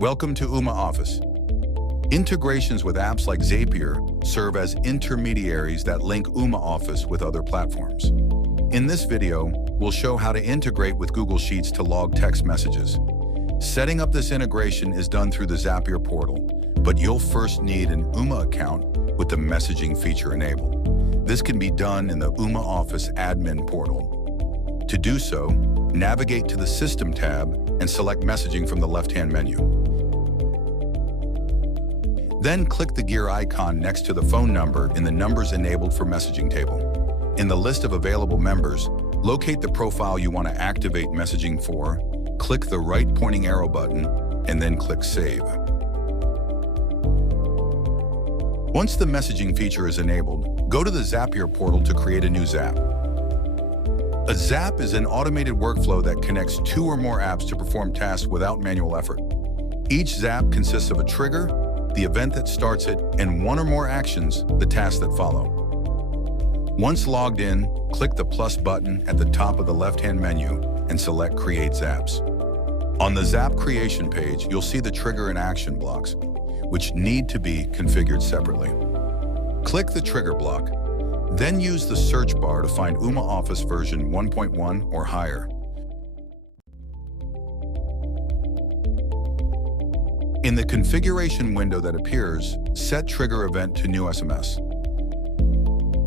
Welcome to Ooma Office. Integrations with apps like Zapier serve as intermediaries that link Ooma Office with other platforms. In this video, we'll show how to integrate with Google Sheets to log text messages. Setting up this integration is done through the Zapier portal, but you'll first need an Ooma account with the messaging feature enabled. This can be done in the Ooma Office admin portal. To do so, navigate to the System tab and select Messaging from the left-hand menu. Then click the gear icon next to the phone number in the Numbers Enabled for Messaging table. In the list of available members, locate the profile you want to activate messaging for, click the right pointing arrow button, and then click Save. Once the messaging feature is enabled, go to the Zapier portal to create a new Zap. A Zap is an automated workflow that connects two or more apps to perform tasks without manual effort. Each Zap consists of a trigger, the event that starts it, and one or more actions, the tasks that follow. Once logged in, click the plus button at the top of the left-hand menu and select Create Zaps. On the Zap creation page, you'll see the trigger and action blocks, which need to be configured separately. Click the trigger block, then use the search bar to find Ooma Office version 1.1 or higher. In the configuration window that appears, set trigger event to new SMS.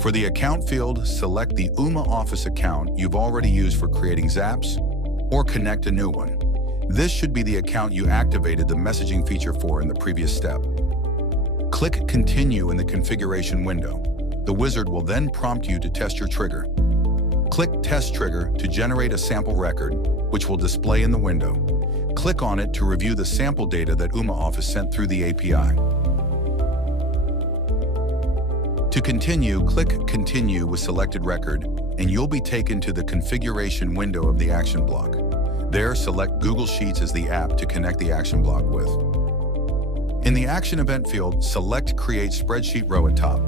For the account field, select the Ooma Office account you've already used for creating Zaps, or connect a new one. This should be the account you activated the messaging feature for in the previous step. Click Continue in the configuration window. The wizard will then prompt you to test your trigger. Click Test Trigger to generate a sample record, which will display in the window. Click on it to review the sample data that Ooma Office sent through the API. To continue, click Continue with selected record, and you'll be taken to the configuration window of the action block. There, select Google Sheets as the app to connect the action block with. In the Action Event field, select Create Spreadsheet row at top.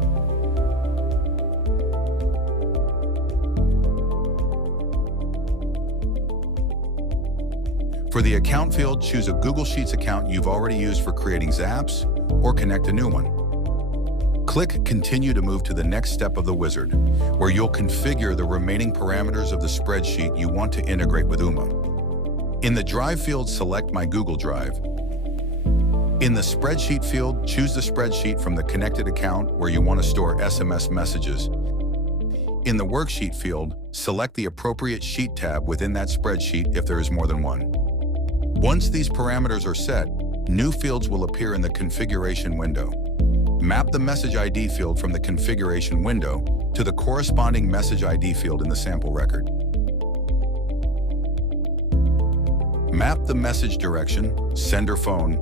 For the account field, choose a Google Sheets account you've already used for creating Zaps, or connect a new one. Click Continue to move to the next step of the wizard, where you'll configure the remaining parameters of the spreadsheet you want to integrate with Ooma. In the Drive field, select My Google Drive. In the Spreadsheet field, choose the spreadsheet from the connected account where you want to store SMS messages. In the Worksheet field, select the appropriate sheet tab within that spreadsheet if there is more than one. Once these parameters are set, new fields will appear in the configuration window. Map the Message ID field from the configuration window to the corresponding Message ID field in the sample record. Map the message direction, sender phone,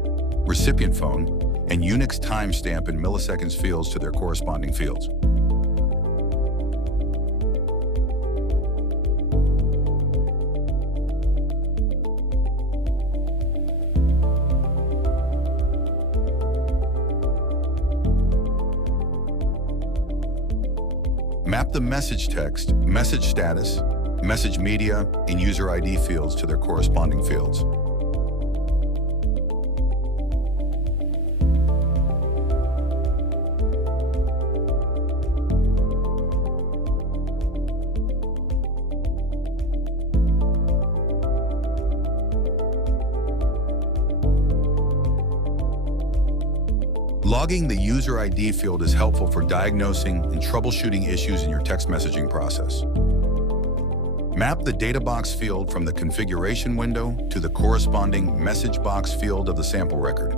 recipient phone, and Unix timestamp in milliseconds fields to their corresponding fields. Map the message text, message status, message media, and user ID fields to their corresponding fields. Logging the user ID field is helpful for diagnosing and troubleshooting issues in your text messaging process. Map the data box field from the configuration window to the corresponding message box field of the sample record.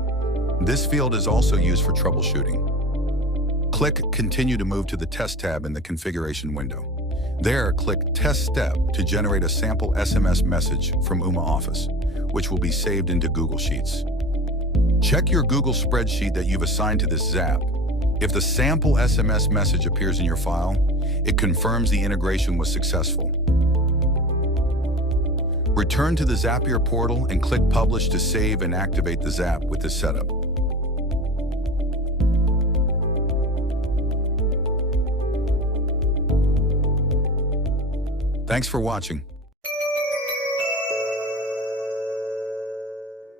This field is also used for troubleshooting. Click Continue to move to the Test tab in the configuration window. There, click Test Step to generate a sample SMS message from Ooma Office, which will be saved into Google Sheets. Check your Google spreadsheet that you've assigned to this Zap. If the sample SMS message appears in your file, it confirms the integration was successful. Return to the Zapier portal and click Publish to save and activate the Zap with this setup. Thanks for watching.